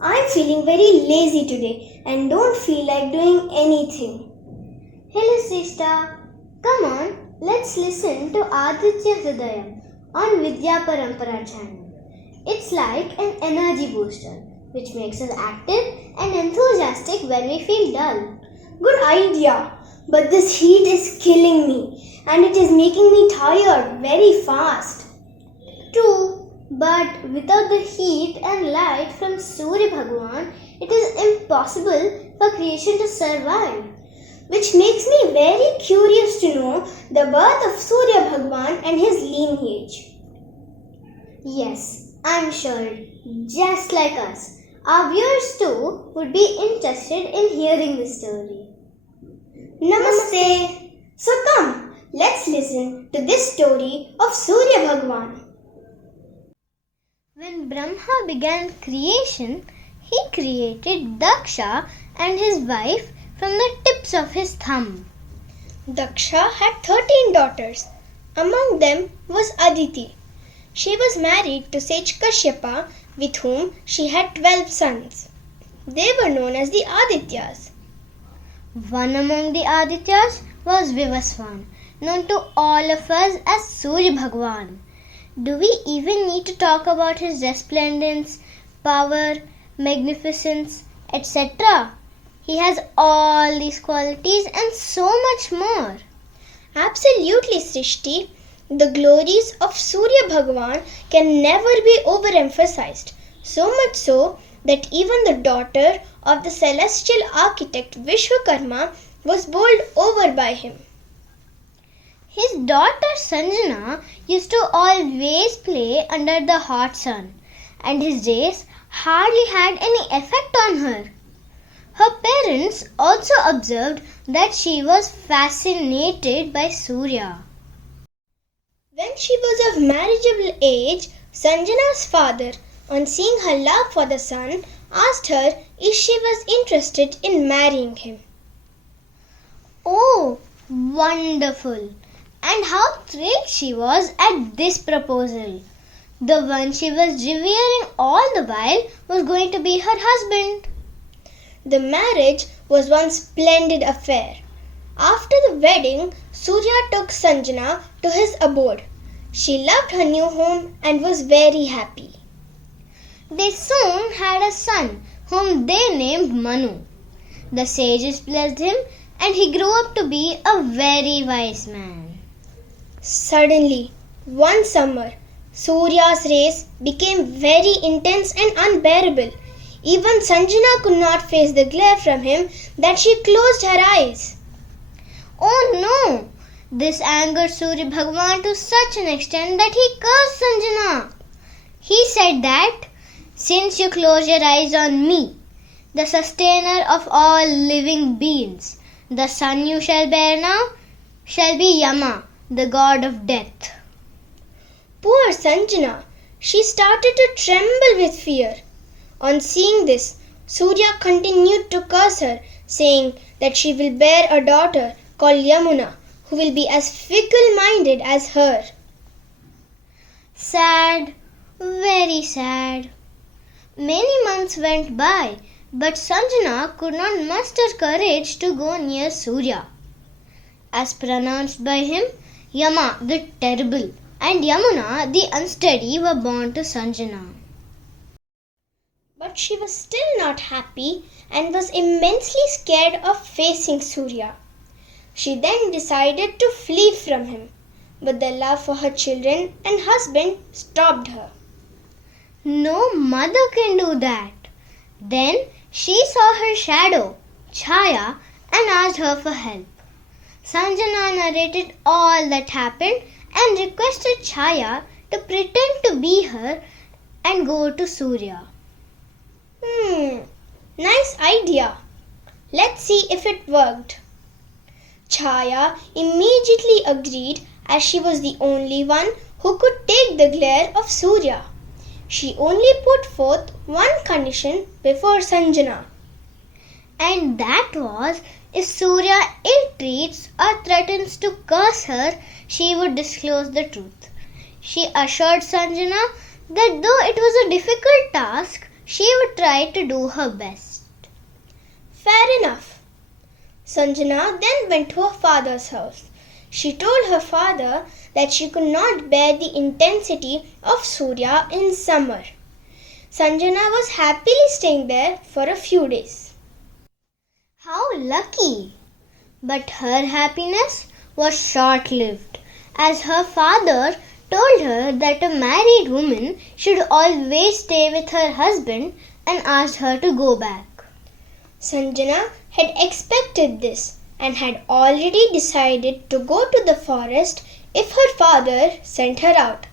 I'm feeling very lazy today and don't feel like doing anything. Hello Srishta, come on, let's listen to Aditya Hridayam on Vidya Parampara channel. It's like an energy booster which makes us active and enthusiastic when we feel dull. Good idea, but this heat is killing me and it is making me tired very fast. True, but without the heat and light from Surya Bhagawan, it is impossible for creation to survive. Which makes me very curious to know the birth of Surya Bhagawan and his lineage. Yes, I'm sure, just like us, our viewers too would be interested in hearing the story. Namaste. So come, let's listen to this story of Surya Bhagawan. When Brahma began creation, he created Daksha and his wife from the tips of his thumb. Daksha had 13 daughters. Among them was Aditi. She was married to sage Kashyapa, with whom she had 12 sons. They were known as the Adityas. One among the Adityas was Vivaswan, known to all of us as Surya Bhagawan. Do we even need to talk about his resplendence, power, magnificence, etc.? He has all these qualities and so much more. Absolutely, Srishti. The glories of Surya Bhagavan can never be overemphasized. So much so that even the daughter of the celestial architect Vishwakarma was bowled over by him. His daughter Sanjana used to always play under the hot sun, and his rays hardly had any effect on her. Her parents also observed that she was fascinated by Surya. When she was of marriageable age, Sanjana's father, on seeing her love for the son, asked her if she was interested in marrying him. Oh, wonderful! And how thrilled she was at this proposal. The one she was revering all the while was going to be her husband. The marriage was one splendid affair. After the wedding, Surya took Sanjana to his abode. She loved her new home and was very happy. They soon had a son whom they named Manu. The sages blessed him and he grew up to be a very wise man. Suddenly, one summer, Surya's rays became very intense and unbearable. Even Sanjana could not face the glare from him that she closed her eyes. Oh no! This angered Surya Bhagawan to such an extent that he cursed Sanjana. He said that, since you close your eyes on me, the sustainer of all living beings, the son you shall bear now shall be Yama, the god of death. Poor Sanjana, she started to tremble with fear. On seeing this, Surya continued to curse her, saying that she will bear a daughter called Yamuna, who will be as fickle-minded as her. Sad, very sad. Many months went by, but Sanjana could not muster courage to go near Surya. As pronounced by him, Yama the terrible and Yamuna the unsteady were born to Sanjana. But she was still not happy and was immensely scared of facing Surya. She then decided to flee from him, but the love for her children and husband stopped her. No mother can do that. Then she saw her shadow, Chaya, and asked her for help. Sanjana narrated all that happened and requested Chaya to pretend to be her and go to Surya. Nice idea. Let's see if it worked. Chaya immediately agreed as she was the only one who could take the glare of Surya. She only put forth one condition before Sanjana. And that was, if Surya ill-treats or threatens to curse her, she would disclose the truth. She assured Sanjana that though it was a difficult task, she would try to do her best. Fair enough. Sanjana then went to her father's house. She told her father that she could not bear the intensity of Surya in summer. Sanjana was happily staying there for a few days. How lucky! But her happiness was short-lived, as her father told her that a married woman should always stay with her husband and asked her to go back. Sanjana had expected this and had already decided to go to the forest if her father sent her out.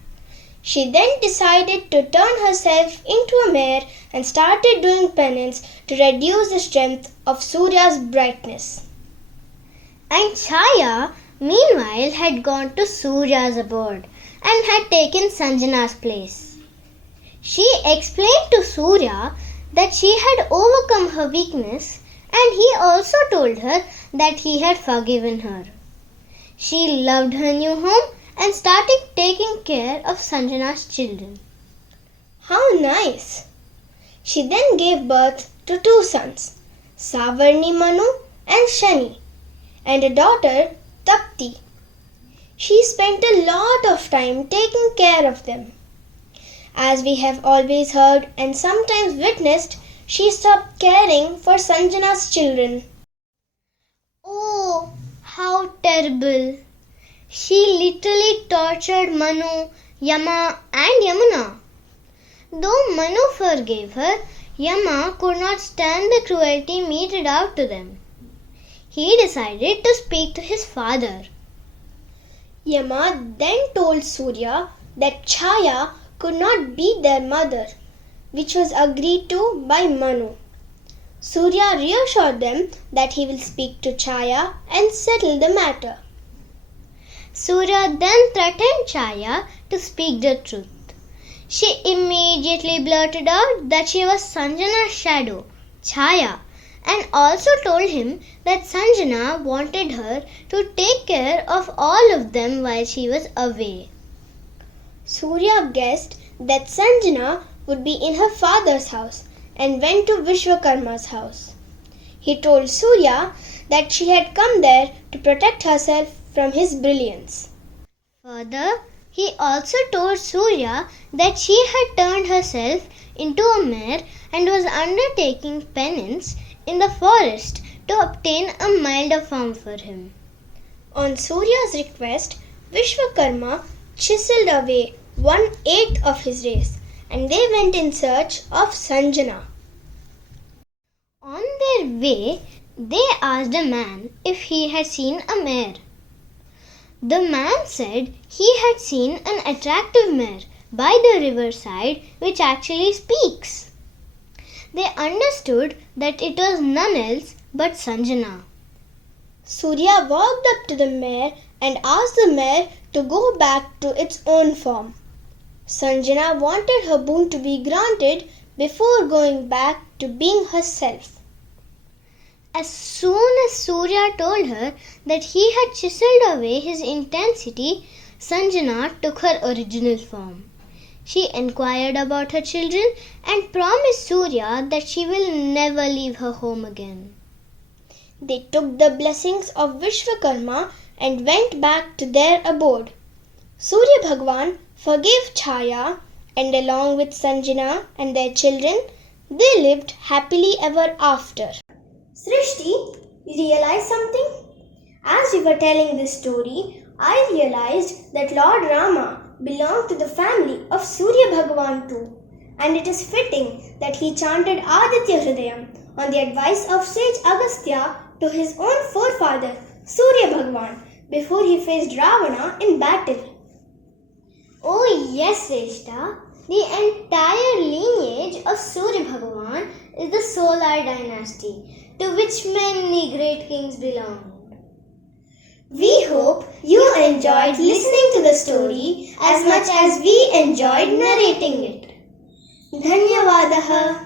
She then decided to turn herself into a mare and started doing penance to reduce the strength of Surya's brightness. And Chaya, meanwhile, had gone to Surya's abode and had taken Sanjana's place. She explained to Surya that she had overcome her weakness, and he also told her that he had forgiven her. She loved her new home and started taking care of Sanjana's children. How nice! She then gave birth to 2 sons, Savarni Manu and Shani, and a daughter, Tapti. She spent a lot of time taking care of them. As we have always heard and sometimes witnessed, she stopped caring for Sanjana's children. Oh, how terrible! She literally tortured Manu, Yama and Yamuna. Though Manu forgave her, Yama could not stand the cruelty meted out to them. He decided to speak to his father. Yama then told Surya that Chaya could not be their mother, which was agreed to by Manu. Surya reassured them that he will speak to Chaya and settle the matter. Surya then threatened Chaya to speak the truth. She immediately blurted out that she was Sanjana's shadow, Chaya, and also told him that Sanjana wanted her to take care of all of them while she was away. Surya guessed that Sanjana would be in her father's house and went to Vishwakarma's house. He told Surya that she had come there to protect herself from his brilliance. Further, he also told Surya that she had turned herself into a mare and was undertaking penance in the forest to obtain a milder form for him. On Surya's request, Vishwakarma chiseled away 1/8 of his race, and they went in search of Sanjana. On their way, they asked a man if he had seen a mare. The man said he had seen an attractive mare by the riverside which actually speaks. They understood that it was none else but Sanjana. Surya walked up to the mare and asked the mare to go back to its own form. Sanjana wanted her boon to be granted before going back to being herself. As soon as Surya told her that he had chiseled away his intensity, Sanjana took her original form. She inquired about her children and promised Surya that she will never leave her home again. They took the blessings of Vishwakarma and went back to their abode. Surya Bhagawan forgave Chaya, and along with Sanjana and their children, they lived happily ever after. Srishti, you realize something? As we were telling this story, I realized that Lord Rama belonged to the family of Surya Bhagawan too, and it is fitting that he chanted Aditya Hridayam on the advice of sage Agastya to his own forefather Surya Bhagawan before he faced Ravana in battle. Oh yes, Srishta. The entire lineage of Surya Bhagawan is the solar dynasty to which many great kings belonged. We hope you enjoyed listening to the story as much as we enjoyed narrating it. Dhanyavadaha.